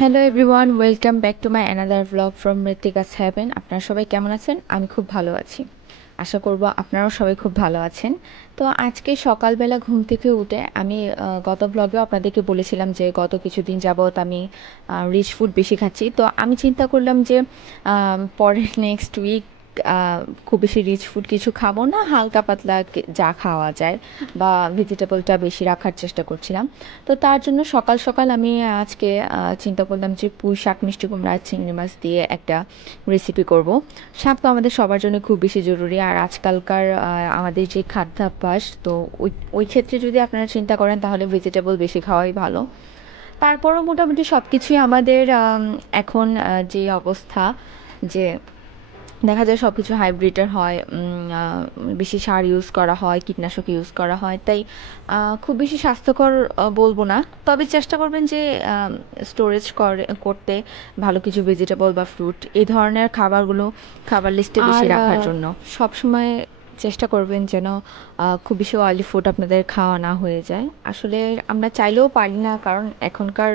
Hello everyone welcome back to my another blog from Mrittika's haven আপনারা সবাই কেমন আছেন? আমি খুব ভালো আছি। আশা করব আপনারাও সবাই খুব ভালো আছেন। তো আজকে সকালবেলা ঘুম থেকে উঠে আমি গত ব্লগেও আপনাদেরকে বলেছিলাম যে গত কিছুদিন যাবৎ আমি রিচ ফুড বেশি খাচ্ছি। তো আমি চিন্তা করলাম যে পরের নেক্সট উইক খুব বেশি রিচ ফুড কিছু খাব না, হালকা পাতলা যা খাওয়া যায় বা ভেজিটেবলটা বেশি রাখার চেষ্টা করছিলাম। তো তার জন্য সকাল সকাল আমি আজকে চিন্তা করলাম যে পুঁই শাক, মিষ্টি কুমড়া, চিংড়ি মাছ দিয়ে একটা রেসিপি করব। শাক তো আমাদের সবার জন্য খুব বেশি জরুরি আর আজকালকার আমাদের যে খাদ্যাভ্যাস, তো ওই ওই ক্ষেত্রে যদি আপনারা চিন্তা করেন তাহলে ভেজিটেবল বেশি খাওয়াই ভালো। তারপরও মোটামুটি সব কিছুই আমাদের এখন যে অবস্থা যে দেখা যায় সব কিছু হাইব্রিডের হয় বেশি সার ইউজ করা হয় কীটনাশক ইউজ করা হয় তাই খুব বেশি স্বাস্থ্যকর বলব না। তবে চেষ্টা করবেন যে স্টোরেজ করে করতে ভালো কিছু ভেজিটেবল বা ফ্রুট এই ধরনের খাবারগুলো খাবার লিস্টে বেশি রাখার জন্য। সবসময় চেষ্টা করবেন যেন খুব বেশি অয়েলি ফুড আপনাদের খাওয়া না হয়ে যায়। আসলে আমরা চাইলেও পারি না কারণ এখনকার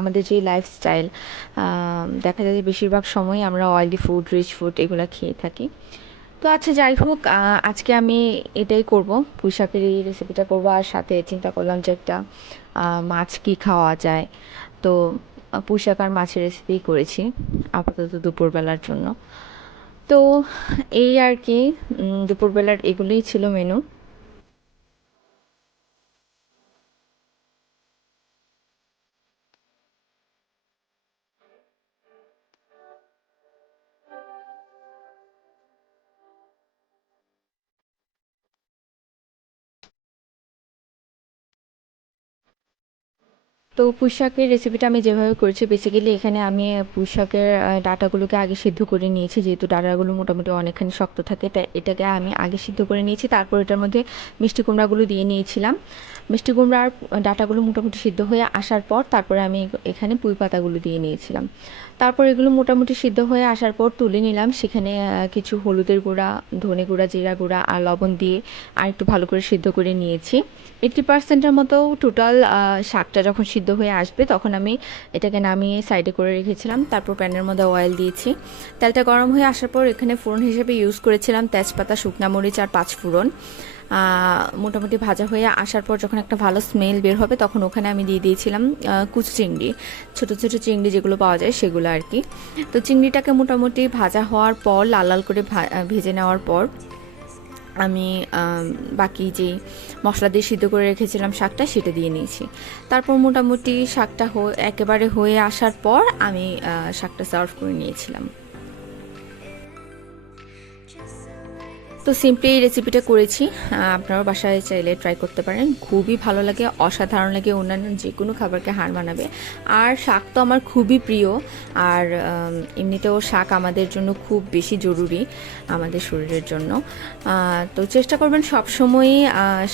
আমাদের যে লাইফস্টাইল দেখা যায় যে বেশিরভাগ সময় আমরা অয়েলি ফুড রিচ ফুড এগুলো খেয়ে থাকি। তো আচ্ছা যাই হোক আজকে আমি এটাই করব পুঁই শাকের এই রেসিপিটা করব আর সাথে চিন্তা করলাম যে একটা মাছ কি খাওয়া যায়। তো আহ, পুঁই শাক আর মাছের রেসিপি করেছি আপাতত দুপুরবেলার জন্য। তো এই আর কি দুপুরবেলার এগুলোই ছিল মেনু তো পুঁই শাকের রেসিপিটা আমি যেভাবে করেছি বেসিক্যালি এখানে আমি পুঁই শাকের ডাঁটাগুলোকে আগে সিদ্ধ করে নিয়েছি, যেহেতু ডাঁটাগুলো মোটামুটি অনেকখানি শক্ত থাকে, তাই এটাকে আমি আগে সিদ্ধ করে নিয়েছি। তারপর এটার মধ্যে মিষ্টি কুমড়াগুলো দিয়ে নিয়েছিলাম। মিষ্টি কুমড়ার ডাঁটাগুলো মোটামুটি সিদ্ধ হয়ে আসার পর তারপরে আমি এখানে পুঁই পাতাগুলো দিয়ে নিয়েছিলাম। তারপর এগুলো মোটামুটি সিদ্ধ হয়ে আসার পর তুলে নিলাম। সেখানে কিছু হলুদের গুঁড়া, ধনে গুঁড়া, জিরা গুঁড়া আর লবণ দিয়ে আর একটু ভালো করে সিদ্ধ করে নিয়েছি। এইটটি পার্সেন্টের মতো টোটাল শাকটা যখন সিদ্ধ হয়ে আসবে তখন আমি এটাকে নামিয়ে সাইডে করে রেখেছিলাম। তারপর প্যানের মধ্যে অয়েল দিয়েছি। তেলটা গরম হয়ে আসার পর এখানে ফোড়ন হিসেবে ইউজ করেছিলাম তেজপাতা, শুকনা মরিচ আর পাঁচ ফোড়ন মোটামুটি ভাজা হয়ে আসার পর যখন একটা ভালো স্মেল বের হবে, তখন ওখানে আমি দিয়ে দিয়েছিলাম কুচু চিংড়ি। ছোট ছোট চিংড়ি যেগুলো পাওয়া যায় সেগুলো আর কি। তো চিংড়িটাকে মোটামুটি ভাজা হওয়ার পর, লাল লাল করে ভেজে নেওয়ার পর আমি বাকি যে মশলা দিয়ে সিদ্ধ করে রেখেছিলাম শাকটা সেটা দিয়ে নিয়েছি। তারপর মোটামুটি শাকটা হয়ে, একেবারে হয়ে আসার পর আমি শাকটা সার্ভ করে নিয়েছিলাম। তো সিম্পলি এই রেসিপিটা করেছি। আপনারাও বাসায় চাইলে ট্রাই করতে পারেন। খুবই ভালো লাগে, অসাধারণ লাগে, অন্যান্য যে কোনো খাবারকে হার মানাবে। আর শাক তো আমার খুবই প্রিয়। আর এমনিতেও শাক আমাদের জন্য খুব বেশি জরুরি আমাদের শরীরের জন্য। তো চেষ্টা করবেন সবসময়ই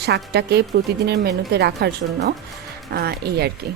শাকটাকে প্রতিদিনের মেনুতে রাখার জন্য। এই আর কি।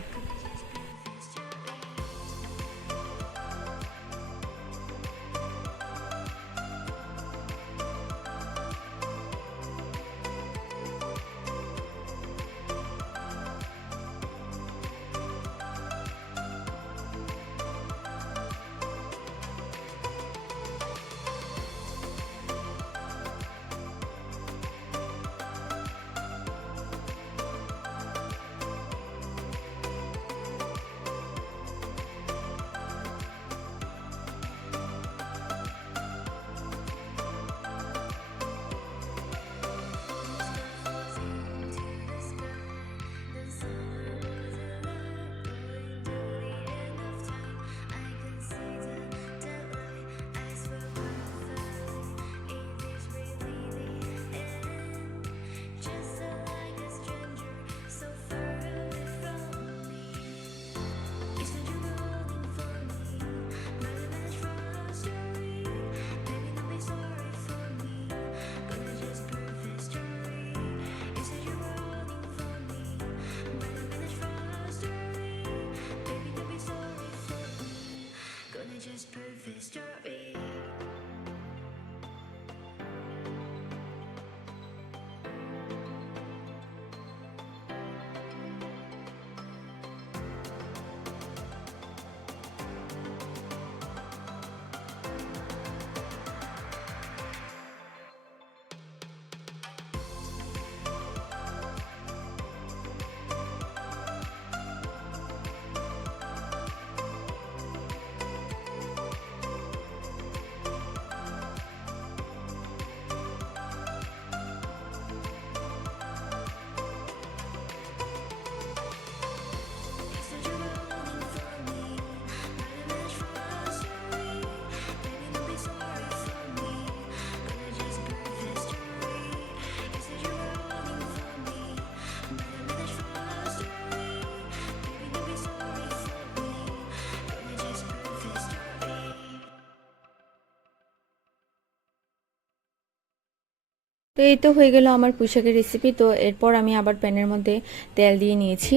তো এই তো হয়ে গেল আমার পুঁইশাকের রেসিপি তো এরপর আমি আবার প্যানের মধ্যে তেল দিয়ে নিয়েছি।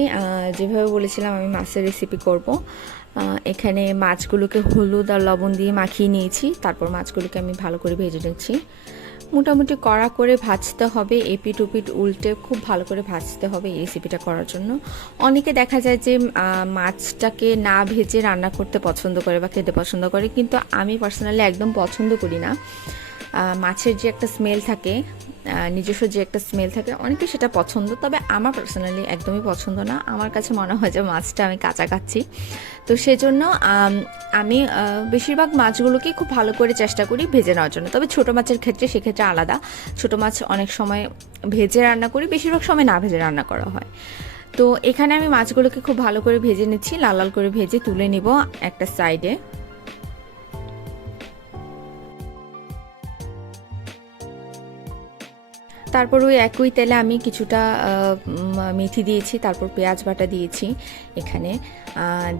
যেভাবে বলেছিলাম আমি মাছের রেসিপি করব। এখানে মাছগুলোকে হলুদ আর লবণ দিয়ে মাখিয়ে নিয়েছি। তারপর মাছগুলোকে আমি ভালো করে ভেজে নিচ্ছি। মোটামুটি কড়া করে ভাজতে হবে। এপিট উপিট উল্টে খুব ভালো করে ভাজতে হবে এই রেসিপিটা করার জন্য। অনেকে দেখা যায় যে মাছটাকে না ভেজে রান্না করতে পছন্দ করে বা খেতে পছন্দ করে, কিন্তু আমি পার্সোনালি একদম পছন্দ করি না। মাছের যে একটা স্মেল থাকে নিজস্ব যে একটা স্মেল থাকে অনেকে সেটা পছন্দ তবে আমার পার্সোনালি একদমই পছন্দ না। আমার কাছে মনে হয় যে মাছটা আমি কাঁচা খাচ্ছি। তো সেজন্য আম, বেশিরভাগ মাছগুলোকেই খুব ভালো করে চেষ্টা করি ভেজে নেওয়ার জন্য। তবে ছোটো মাছের ক্ষেত্রে সেক্ষেত্রে আলাদা। ছোটো মাছ অনেক সময় ভেজে রান্না করি বেশিরভাগ সময় না ভেজে রান্না করা হয়। তো এখানে আমি মাছগুলোকে খুব ভালো করে ভেজে নিচ্ছি লাল লাল করে ভেজে তুলে নিব একটা সাইডে তারপর ওই একই তেলে আমি কিছুটা মেথি দিয়েছি, তারপর পেঁয়াজ বাটা দিয়েছি এখানে।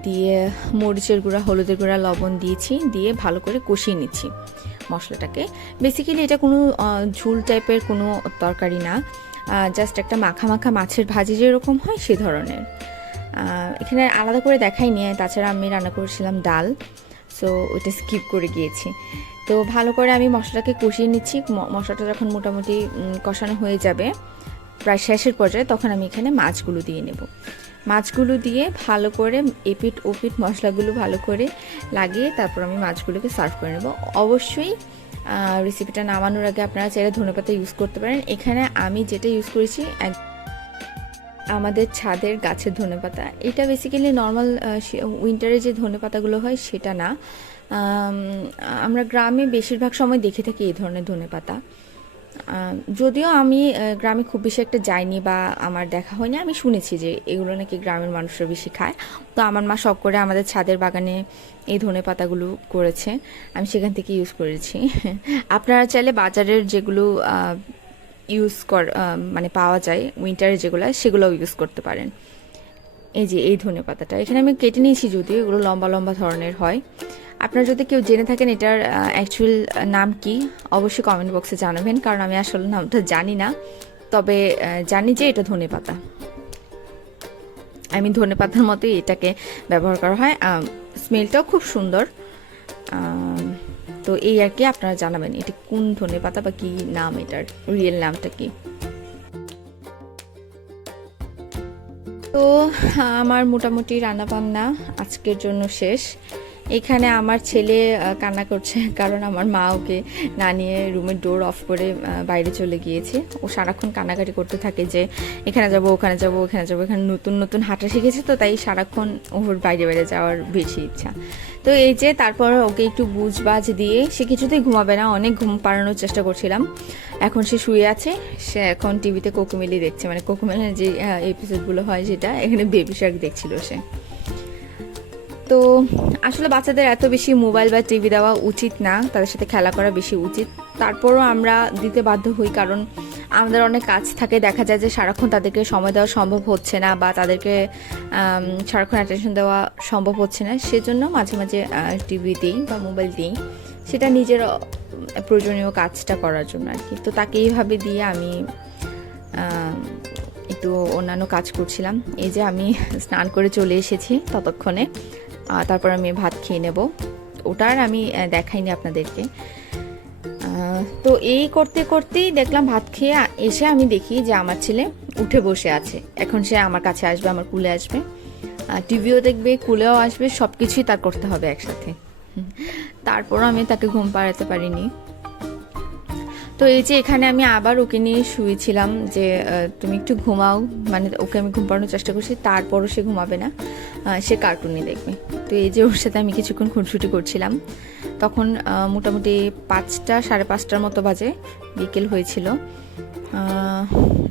দিয়ে মরিচের গুঁড়া, হলুদের গুঁড়া, লবণ দিয়েছি, দিয়ে ভালো করে কষিয়ে নিচ্ছি মশলাটাকে। বেসিক্যালি এটা কোনো ঝুল টাইপের কোনো তরকারি না। জাস্ট একটা মাখা মাখা মাছের ভাজি যেরকম হয় সে ধরনের। এখানে আলাদা করে দেখাই নিয়ে তাছাড়া আমি রান্না করেছিলাম ডাল সো ওইটা স্কিপ করে গিয়েছি। তো ভালো করে আমি মশলাটাকে কষিয়ে নিচ্ছি। মশলাটা যখন মোটামুটি কষানো হয়ে যাবে, প্রায় শেষের পর্যায়ে তখন আমি এখানে মাছগুলো দিয়ে নেব। মাছগুলো দিয়ে ভালো করে এপিট ওপিট মশলাগুলো ভালো করে লাগিয়ে তারপর আমি মাছগুলোকে সার্ভ করে নেব। অবশ্যই রেসিপিটা নামানোর আগে আপনারা চাইলে ধনেপাতা ইউজ করতে পারেন। এখানে আমি যেটা ইউজ করেছি, এক- আমাদের ছাদের গাছের ধনেপাতা। এটা বেসিক্যালি নর্মাল উইন্টারে যে ধনেপাতাগুলো হয় সেটা না। আমরা গ্রামে বেশিরভাগ সময় দেখে থাকি এই ধরনের ধনেপাতা। যদিও আমি গ্রামে খুব বেশি একটা যাইনি বা আমার দেখা হয়নি, আমি শুনেছি যে এগুলো নাকি গ্রামের মানুষরা বেশি খায়। তো আমার মা শখ করে আমাদের ছাদের বাগানে এই ধনে পাতাগুলো করেছে। আমি সেখান থেকে ইউজ করেছি। আপনারা চাইলে বাজারের যেগুলো ইউজ কর মানে পাওয়া যায় উইন্টারে যেগুলো, সেগুলোও ইউজ করতে পারেন। এই যে, এই ধনে পাতাটা। এখানে আমি কেটে নিয়েছি যদিও, এগুলো লম্বা লম্বা ধরনের হয়। আপনারা যদি কেউ জেনে থাকেন এটার অ্যাকচুয়াল নাম কি, অবশ্যই কমেন্ট বক্সে জানাবেন, কারণ আমি আসলে নামটা জানি না। তবে জানি যে এটা ধনে পাতা। আমি ধনে পাতার মতোই এটাকে ব্যবহার করা হয়। স্মেলটাও খুব সুন্দর। তো এই আর কি আপনারা জানাবেন, এটি কোন ধনে পাতা বা কি নাম এটার রিয়েল নামটা কি? তো, আমার মোটামুটি রান্না বান্না আজকের জন্য শেষ। এখানে আমার ছেলে কান্না করছে কারণ আমার মা ওকে না নিয়ে রুমের ডোর অফ করে বাইরে চলে গিয়েছে। ও সারাক্ষণ কান্নাকাটি করতে থাকে যে, এখানে যাব, ওখানে যাব ওখানে যাব। এখানে নতুন নতুন হাঁটা শিখেছে তো, তাই সারাক্ষণ ওর বাইরে বাইরে যাওয়ার বেশি ইচ্ছা। তো এই যে, তারপর ওকে একটু বুঝবাজ দিয়ে সে কিছুতেই ঘুমাবে না, অনেক ঘুম পাড়ানোর চেষ্টা করছিলাম। এখন সে শুয়ে আছে, সে এখন টিভিতে কোকুমিলি দেখছে। মানে কোকুমিলের যে এপিসোডগুলো হয় যেটা এখানে বেবি শার্ক দেখছিল সে। তো আসলে বাচ্চাদের এত বেশি মোবাইল বা টিভি দেওয়া উচিত না, তাদের সাথে খেলা করা বেশি উচিত। তারপরও আমরা দিতে বাধ্য হই, কারণ আমাদের অনেক কাজ থাকে, দেখা যায় যে সারাক্ষণ তাদেরকে সময় দেওয়া সম্ভব হচ্ছে না বা তাদেরকে সারাক্ষণ অ্যাটেনশন দেওয়া সম্ভব হচ্ছে না। সেজন্য মাঝে মাঝে টিভি দিই বা মোবাইল দিই, সেটা নিজের প্রয়োজনীয় কাজটা করার জন্য আর কি। তো তাকে এইভাবে দিয়ে আমি একটু অন্যান্য কাজ করছিলাম। এই যে আমি স্নান করে চলে এসেছি ততক্ষণে। তারপর আমি ভাত খেয়ে নেব। ওটা আর আমি দেখাইনি আপনাদেরকে। তো এই করতে করতেই দেখলাম ভাত খেয়ে এসে আমি দেখি যে আমার ছেলে উঠে বসে আছে। এখন সে আমার কাছে আসবে, আমার কুলে আসবে। টিভিও দেখবে, কুলেও আসবে সব কিছুই তার করতে হবে একসাথে। তারপরও আমি তাকে ঘুম পাড়াতে পারিনি। তো এই যে এখানে আমি আবার ওকে নিয়ে শুয়েছিলাম যে তুমি একটু ঘুমাও। মানে ওকে আমি ঘুম পাড়ানোর চেষ্টা করছি, তারপরও সে ঘুমাবে না। সে কার্টুনই দেখবে। তো এই যে ওর সাথে আমি কিছুক্ষণ খুনসুটি করছিলাম। তখন মোটামুটি পাঁচটা, সাড়ে পাঁচটার মতো বাজে, বিকেল হয়েছিল।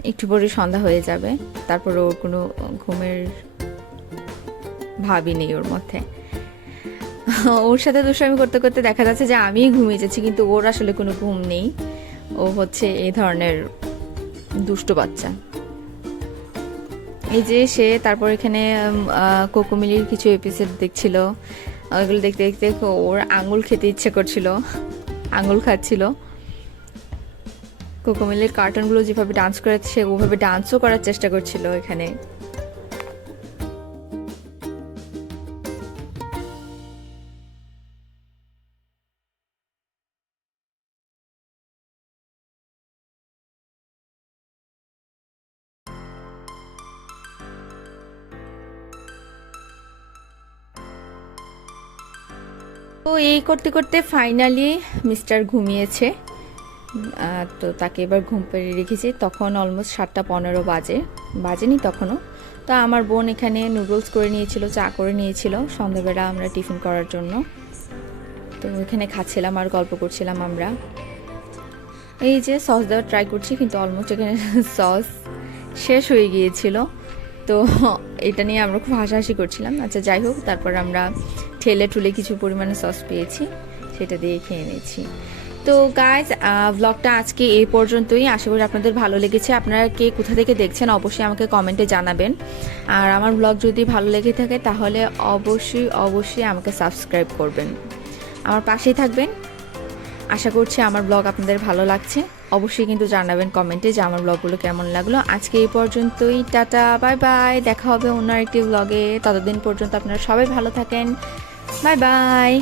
একটু পরে সন্ধ্যা হয়ে যাবে। তারপর ওর কোনো ঘুমের ভাবই নেই ওর মধ্যে। ওর সাথে দুষ্টামি করতে করতে দেখা যাচ্ছে যে আমিই ঘুমিয়ে যাচ্ছি, কিন্তু ওর আসলে কোনো ঘুম নেই। ও হচ্ছে এই ধরনের দুষ্ট বাচ্চা। এই যে সে তারপর এখানে কোকোমিলির কিছু এপিসোড দেখছিল। ওইগুলো দেখতে দেখতে ওর আঙুল খেতে ইচ্ছে করছিল, আঙুল খাচ্ছিল। কোকোমিলের কার্টুনগুলো যেভাবে ডান্স করেছে ওভাবে ডান্সও করার চেষ্টা করছিল এখানে। তো এই করতে করতে ফাইনালি মিস্টার ঘুমিয়েছে। তো তাকে এবার ঘুম পেড়ে রেখেছি। তখন অলমোস্ট সাতটা পনেরো বাজে। বাজেনি তখনও। তো আমার বোন এখানে নুডলস করে নিয়েছিল, চা করে নিয়েছিল। সন্ধ্যাবেলা আমরা টিফিন করার জন্য। তো এখানে খাচ্ছিলাম আর গল্প করছিলাম আমরা। এই যে সস দেওয়ার ট্রাই করছি, কিন্তু অলমোস্ট এখানে সস শেষ হয়ে গিয়েছিল। তো এটা নিয়ে আমরা খুব হাসাহাসি করছিলাম। আচ্ছা যাই হোক, তারপর আমরা ঠেলে ঠুলে কিছু পরিমাণে সস পেয়েছি, সেটা দিয়ে খেয়ে নিয়েছি। তো গাইজ ব্লগটা আজকে এই পর্যন্তই। আশা করি আপনাদের ভালো লেগেছে। আপনারা কে কোথা থেকে দেখছেন অবশ্যই আমাকে কমেন্টে জানাবেন। আর আমার ব্লগ যদি ভালো লেগে থাকে, তাহলে অবশ্যই অবশ্যই আমাকে সাবস্ক্রাইব করবেন। আমার পাশেই থাকবেন। আশা করছি আমার ব্লগ আপনাদের ভালো লাগছে। অবশ্যই কিন্তু জানাবেন কমেন্টে যে আমার ব্লগগুলো কেমন লাগল। আজকে এই পর্যন্তই। টাটা বাই বাই দেখা হবে অন্য একটি ব্লগে ততদিন পর্যন্ত আপনারা সবাই ভালো থাকেন। Bye bye